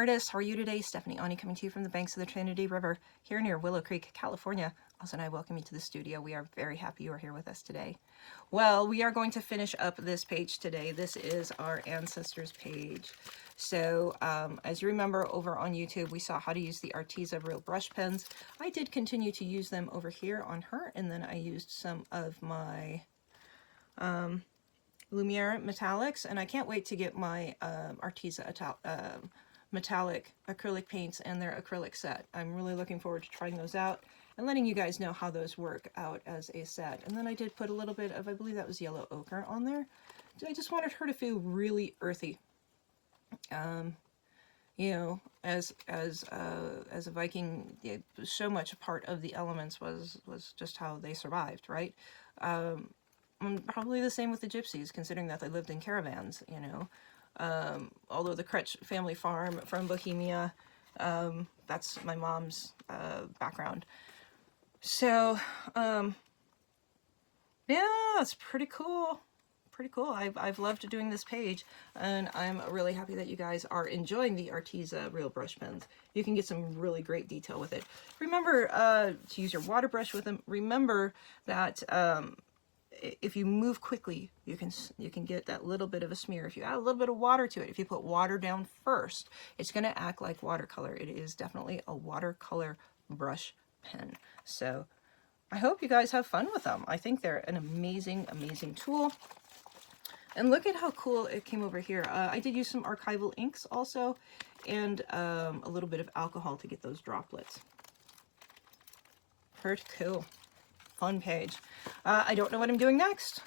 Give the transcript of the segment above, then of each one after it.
Artist. How are you today? Stephanie Aune coming to you from the banks of the Trinity River here near Willow Creek, California. Also, and I welcome you to the studio. We are very happy you are here with us today. Well, we are going to finish up this page today. This is our ancestors page. So as you remember, over on YouTube, we saw how to use the Arteza real brush pens. I did continue to use them over here on her, and then I used some of my Lumiere metallics, and I can't wait to get my Arteza metallic acrylic paints and their acrylic set. I'm really looking forward to trying those out and letting you guys know how those work out as a set. And then I did put a little bit of, I believe that was yellow ochre on there. I just wanted her to feel really earthy. You know, as a Viking, so much a part of the elements was just how they survived, right? Probably the same with the gypsies, considering that they lived in caravans, you know. Although the Kretsch family farm from Bohemia, that's my mom's background. So, yeah, it's pretty cool. Pretty cool. I've loved doing this page, and I'm really happy that you guys are enjoying the Arteza real brush pens. You can get some really great detail with it. Remember to use your water brush with them. Remember that if you move quickly, you can get that little bit of a smear. If you add a little bit of water to it, if you put water down first, it's going to act like watercolor. It is definitely a watercolor brush pen. So I hope you guys have fun with them. I think they're an amazing, amazing tool. And look at how cool it came over here. I did use some archival inks also, and a little bit of alcohol to get those droplets. Pretty cool. Fun page. I don't know what I'm doing next.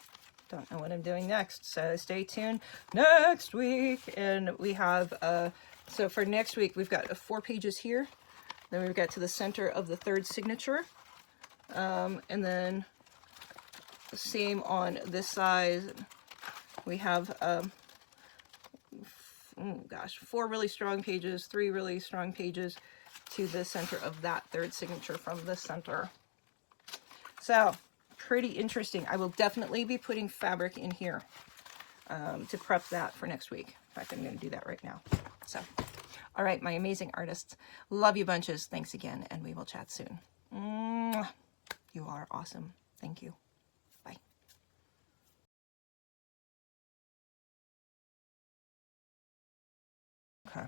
Don't know what I'm doing next, so stay tuned next week. And we have, so for next week, we've got 4 pages here. Then we've got to the center of the 3rd signature. And then the same on this side. We have, 4 really strong pages, 3 really strong pages to the center of that 3rd signature from the center. So, pretty interesting. I will definitely be putting fabric in here to prep that for next week. In fact, I'm going to do that right now. So, all right, my amazing artists. Love you bunches. Thanks again, and we will chat soon. Mwah. You are awesome. Thank you. Bye. Okay.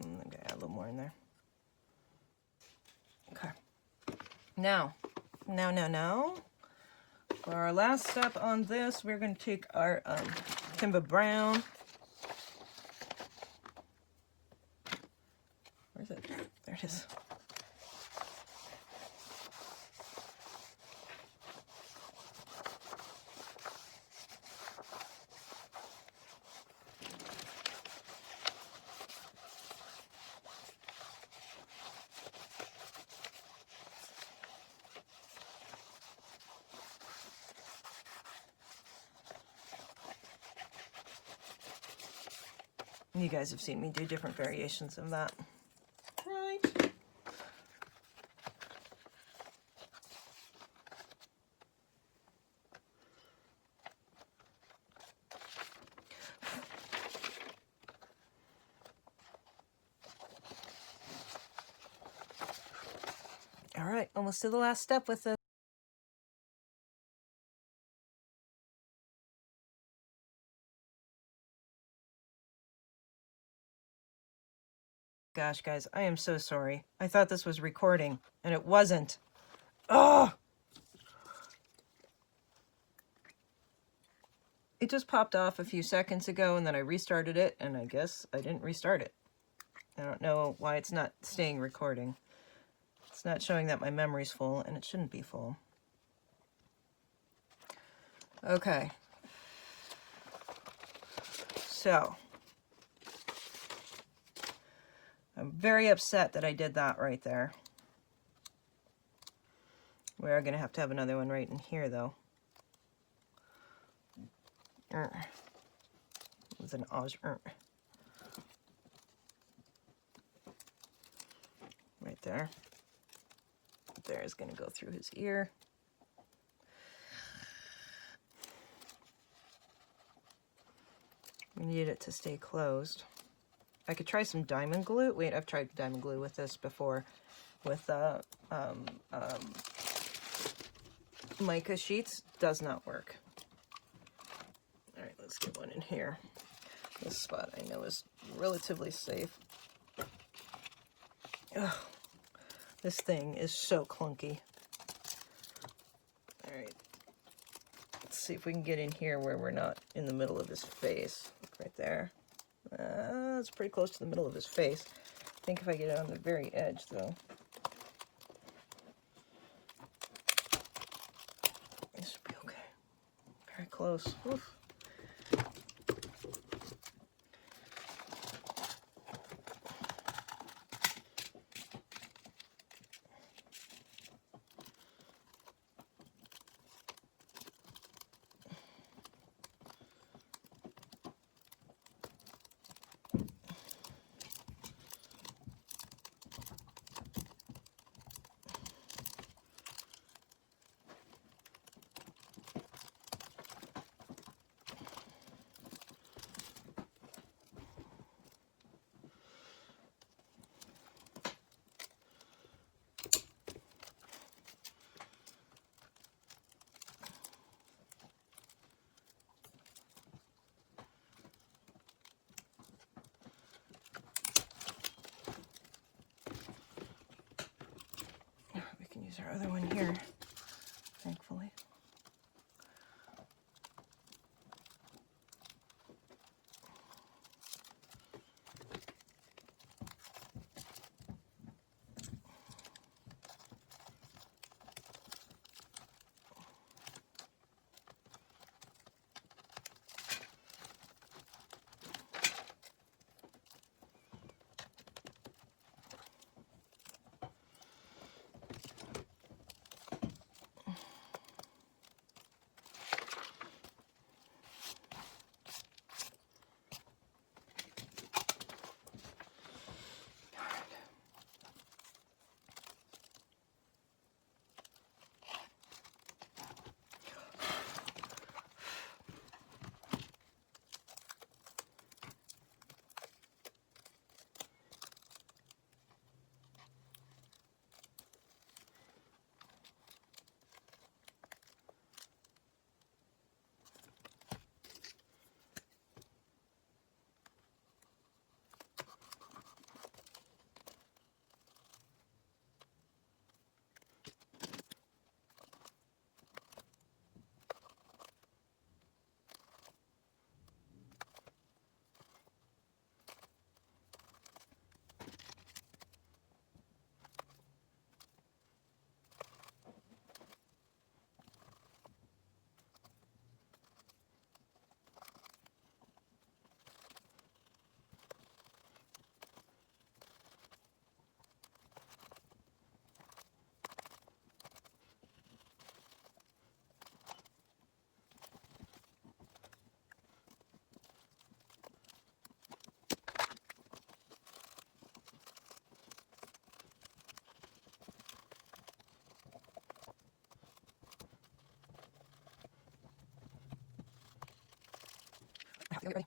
I'm gonna add a little more in there. Okay. Now, for our last step on this, we're going to take our Timber Brown. Where is it? There it is. You guys have seen me do different variations of that. Right. All right, almost to the last step with the gosh, guys, I am so sorry. I thought this was recording, and it wasn't. Oh! It just popped off a few seconds ago, and then I restarted it, and I guess I didn't restart it. I don't know why it's not staying recording. It's not showing that my memory's full, and it shouldn't be full. Okay. So, I'm very upset that I did that right there. We are going to have another one right in here, though. with an Ozzy. Right there. There is going to go through his ear. We need it to stay closed. I could try some diamond glue. Wait, I've tried diamond glue with this before, with mica sheets. Does not work. All right, let's get one in here. This spot I know is relatively safe. Ugh, this thing is so clunky. All right, let's see if we can get in here where we're not in the middle of his face. Look right there. It's pretty close to the middle of his face. I think if I get it on the very edge, though. This should be okay. Very close. Oof. Use our other one here, thankfully.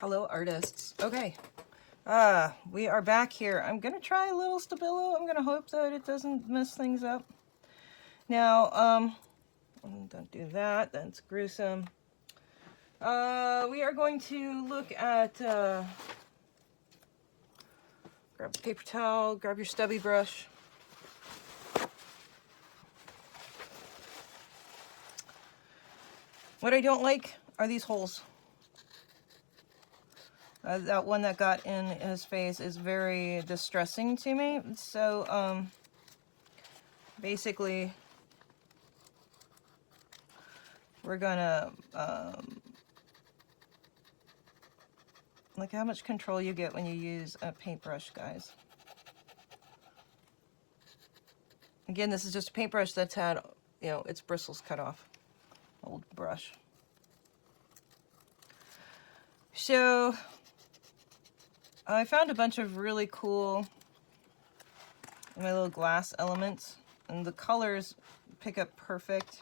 Hello, artists. Okay. We are back here. I'm going to try a little Stabilo. I'm going to hope that it doesn't mess things up. Now, don't do that. That's gruesome. We are going to look at, grab a paper towel, grab your stubby brush. What I don't like are these holes. That one that got in his face is very distressing to me. So, basically, we're gonna, look how much control you get when you use a paintbrush, guys. Again, this is just a paintbrush that's had, you know, its bristles cut off. Old brush. So, I found a bunch of really cool, my little glass elements, and the colors pick up perfect.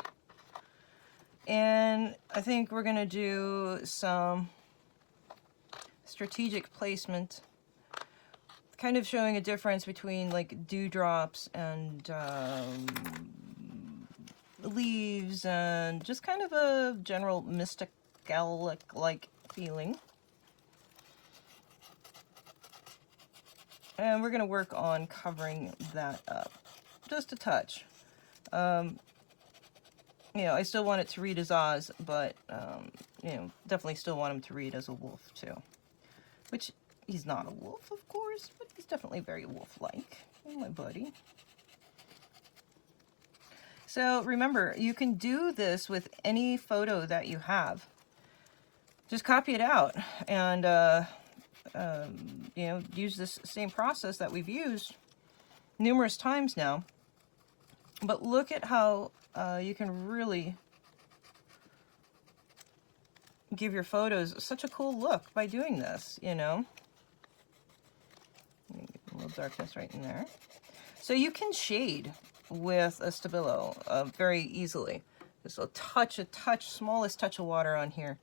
And I think we're gonna do some strategic placement, kind of showing a difference between like dewdrops and leaves, and just kind of a general mystic-like feeling. And we're going to work on covering that up just a touch. You know, I still want it to read as Oz, but, you know, definitely still want him to read as a wolf, too. Which, he's not a wolf, of course, but he's definitely very wolf-like. My buddy. So, remember, you can do this with any photo that you have. Just copy it out and, you know, use this same process that we've used numerous times now. But look at how you can really give your photos such a cool look by doing this, you know. A little darkness right in there. So you can shade with a Stabilo very easily. Just a touch, smallest touch of water on here.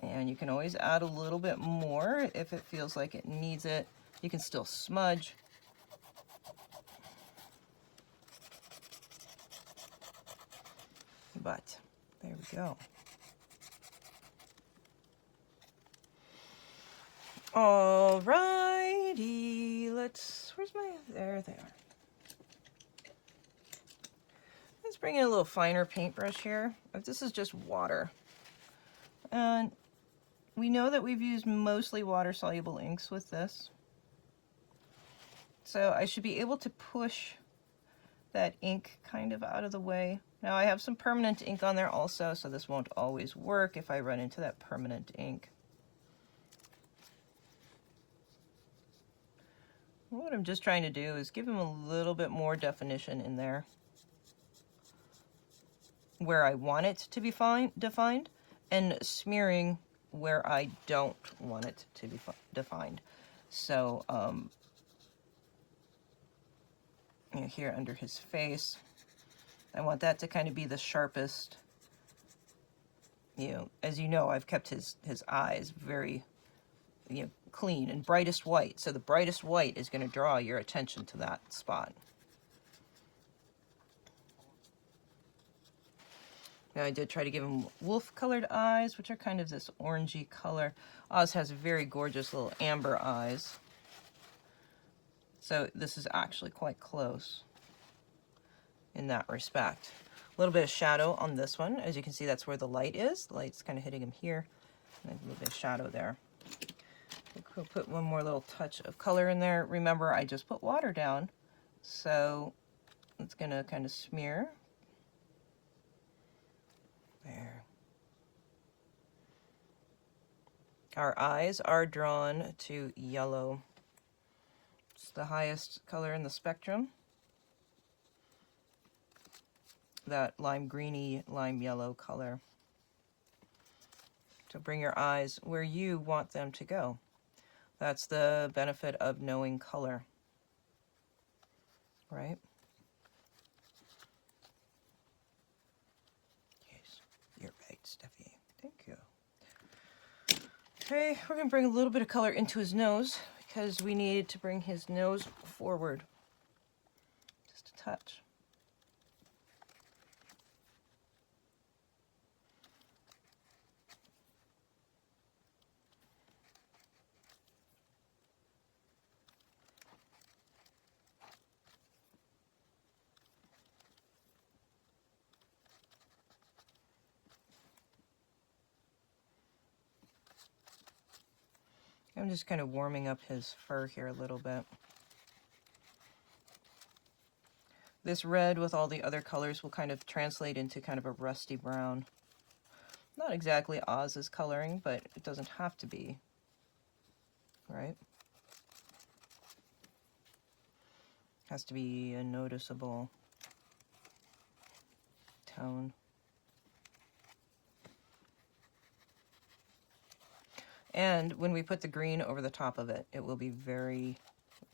And you can always add a little bit more if it feels like it needs it. You can still smudge. But there we go. Alrighty, where's my, there they are. Let's bring in a little finer paintbrush here. This is just water. And we know that we've used mostly water-soluble inks with this. So I should be able to push that ink kind of out of the way. Now I have some permanent ink on there also, so this won't always work if I run into that permanent ink. What I'm just trying to do is give him a little bit more definition in there where I want it to be defined, and smearing where I don't want it to be defined. So, you know, here under his face, I want that to kind of be the sharpest. You know, as you know, I've kept his eyes very, you know, clean and brightest white. So the brightest white is going to draw your attention to that spot. Now I did try to give him wolf-colored eyes, which are kind of this orangey color. Oz has very gorgeous little amber eyes. So this is actually quite close in that respect. A little bit of shadow on this one. As you can see, that's where the light is. The light's kind of hitting him here. And a little bit of shadow there. We'll put one more little touch of color in there. Remember, I just put water down. So it's going to kind of smear. There. Our eyes are drawn to yellow. It's the highest color in the spectrum. That lime greeny, lime yellow color. To bring your eyes where you want them to go. That's the benefit of knowing color. Right? Yes, you're right, Steffi. Thank you. Okay, we're going to bring a little bit of color into his nose because we need to bring his nose forward. Just a touch. I'm just kind of warming up his fur here a little bit. This red with all the other colors will kind of translate into kind of a rusty brown. Not exactly Oz's coloring, but it doesn't have to be, right? Has to be a noticeable tone. And when we put the green over the top of it, it will be very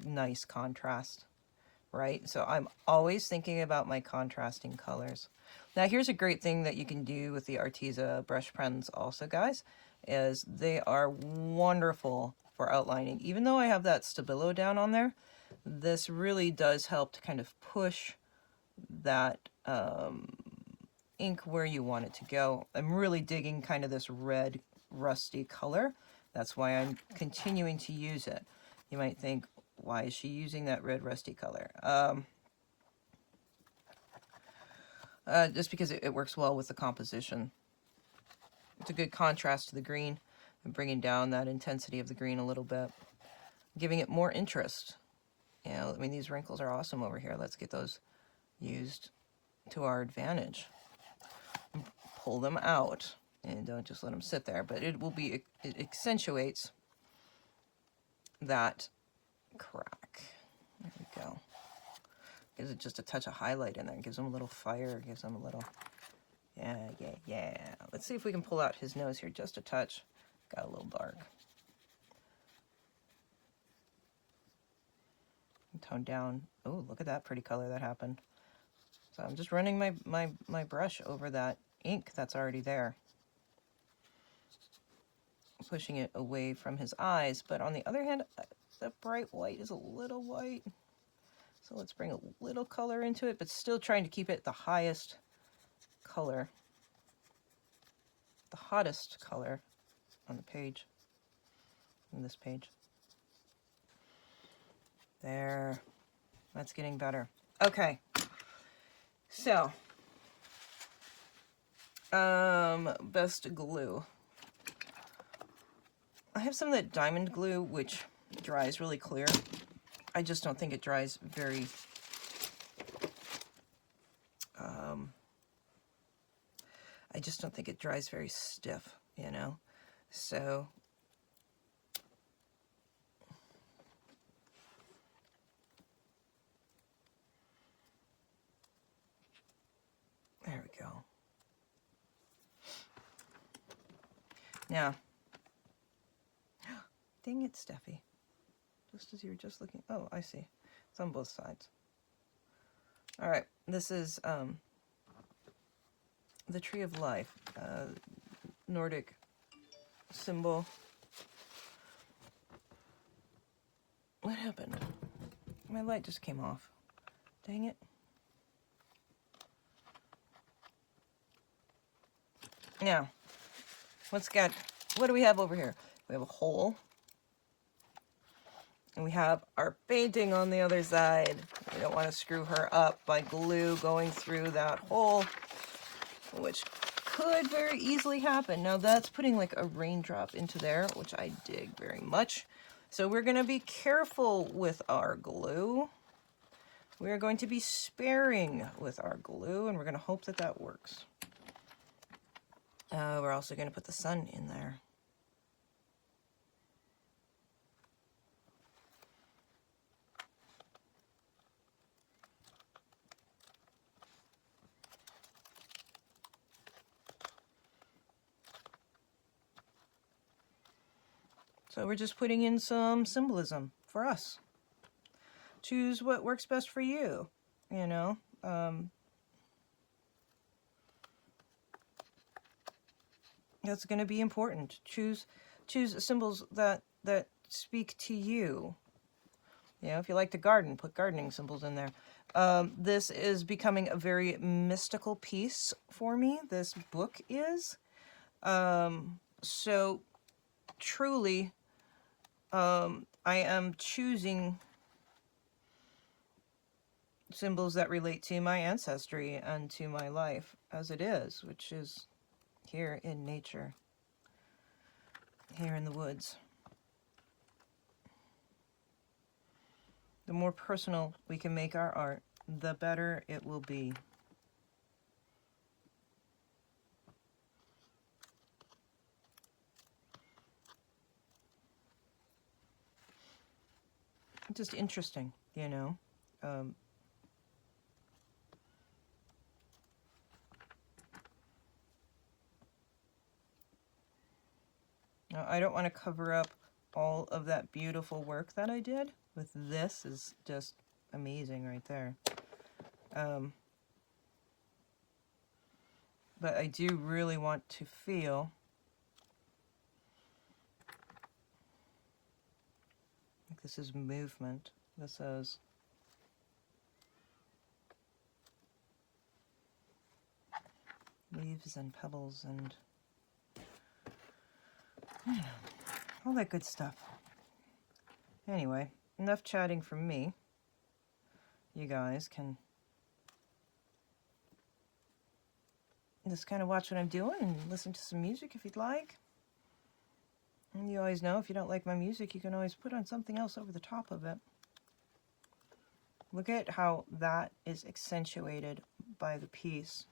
nice contrast, right? So I'm always thinking about my contrasting colors. Now here's a great thing that you can do with the Arteza brush pens also, guys, is they are wonderful for outlining. Even though I have that Stabilo down on there, this really does help to kind of push that ink where you want it to go. I'm really digging kind of this red rusty color. That's why I'm continuing to use it. You might think, why is she using that red rusty color? Just because it works well with the composition. It's a good contrast to the green and bringing down that intensity of the green a little bit, giving it more interest. You know, I mean, these wrinkles are awesome over here. Let's get those used to our advantage. Pull them out and don't just let them sit there, but it will be, it accentuates that crack. There we go. Gives it just a touch of highlight in there. Gives them a little fire. Gives them a little, yeah. Let's see if we can pull out his nose here just a touch. Got a little dark. Tone down. Oh, look at that pretty color that happened. So I'm just running my brush over that ink that's already there. Pushing it away from his eyes, but on the other hand, the bright white is a little white. So let's bring a little color into it, but still trying to keep it the highest color, the hottest color on the page, on this page. There, that's getting better. Okay, so, best glue. I have some of that diamond glue, which dries really clear. I just don't think it dries very, I just don't think it dries very stiff, you know? So, there we go. Now, dang it, Steffi. Just as you were just looking. Oh, I see. It's on both sides. All right. This is the Tree of Life, Nordic symbol. What happened? My light just came off. Dang it. Now, what do we have over here? We have a hole. And we have our painting on the other side. We don't want to screw her up by glue going through that hole, which could very easily happen. Now that's putting like a raindrop into there, which I dig very much. So we're going to be careful with our glue. We're going to be sparing with our glue, and we're going to hope that that works. We're also going to put the sun in there. So we're just putting in some symbolism for us. Choose what works best for you, you know. That's going to be important. Choose symbols that speak to you. You know, if you like to garden, put gardening symbols in there. This is becoming a very mystical piece for me. This book is. So truly, I am choosing symbols that relate to my ancestry and to my life as it is, which is here in nature, here in the woods. The more personal we can make our art, the better it will be. Just interesting, you know. Now, I don't want to cover up all of that beautiful work that I did, but this is just amazing right there. But I do really want to feel like this is movement. This is leaves and pebbles and all that good stuff. Anyway, enough chatting from me. You guys can just kind of watch what I'm doing and listen to some music if you'd like. And you always know if you don't like my music, you can always put on something else over the top of it. Look at how that is accentuated by the piece.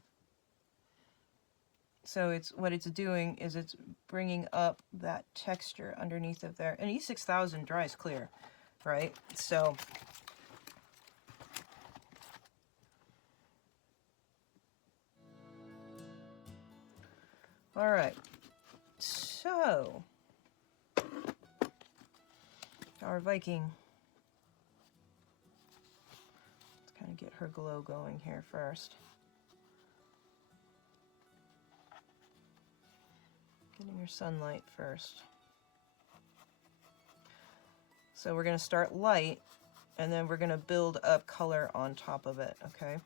So it's what it's doing is it's bringing up that texture underneath of there. And E6000 dries clear, right? So all right. So our Viking. Let's kind of get her glow going here first. Getting her sunlight first. So we're going to start light, and then we're going to build up color on top of it, okay?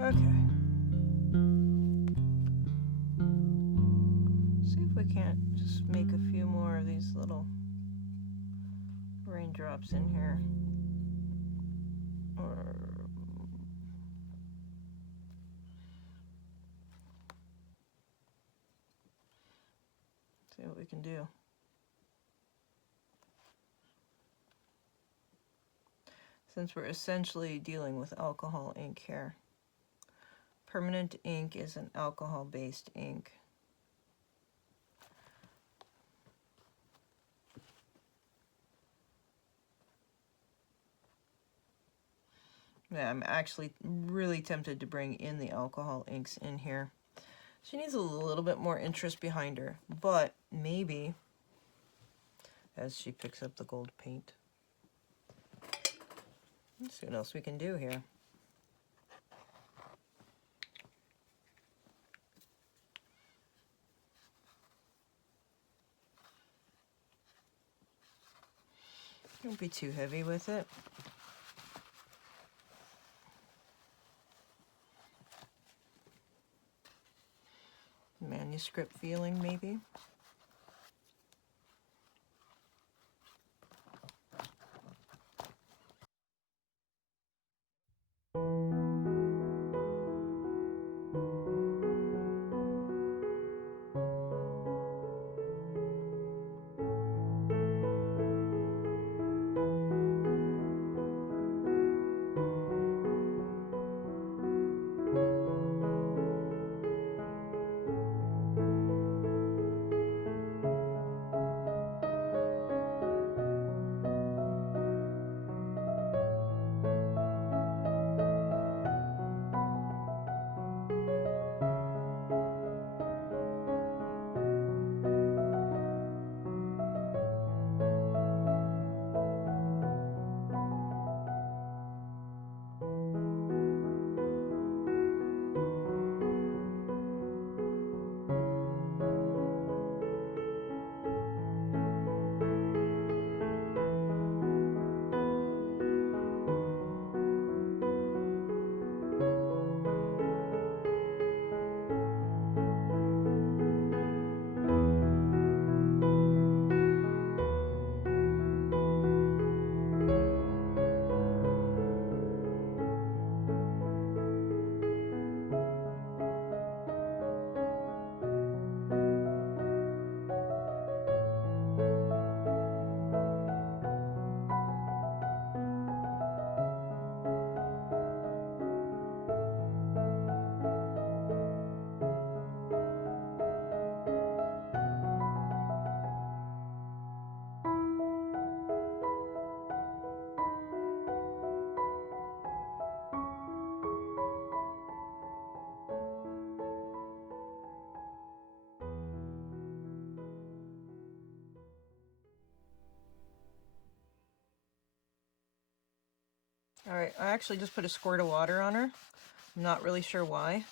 Okay. See if we can't just make a few more of these little raindrops in here. Or see what we can do. Since we're essentially dealing with alcohol ink here. Permanent ink is an alcohol-based ink. Yeah, I'm actually really tempted to bring in the alcohol inks in here. She needs a little bit more interest behind her, but maybe as she picks up the gold paint. Let's see what else we can do here. Don't be too heavy with it. Manuscript feeling, maybe. All right, I actually just put a squirt of water on her. I'm not really sure why.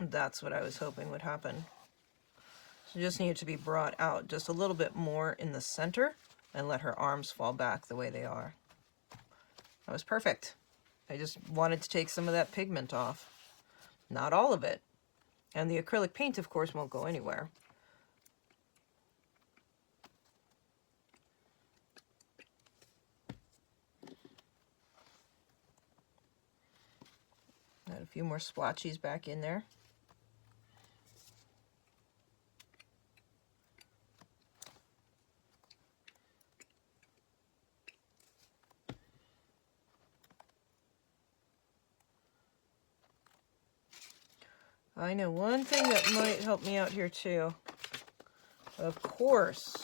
That's what I was hoping would happen. She just needed to be brought out just a little bit more in the center and let her arms fall back the way they are. That was perfect. I just wanted to take some of that pigment off. Not all of it. And the acrylic paint, of course, won't go anywhere. Add a few more splotches back in there. I know one thing that might help me out here too. Of course.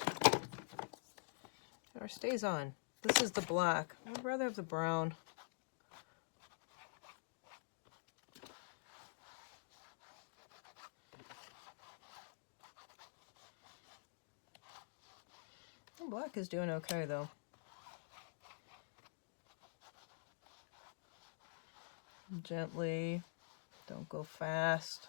Or stays on. This is the black. I'd rather have the brown. The black is doing okay though. Gently Don't go fast.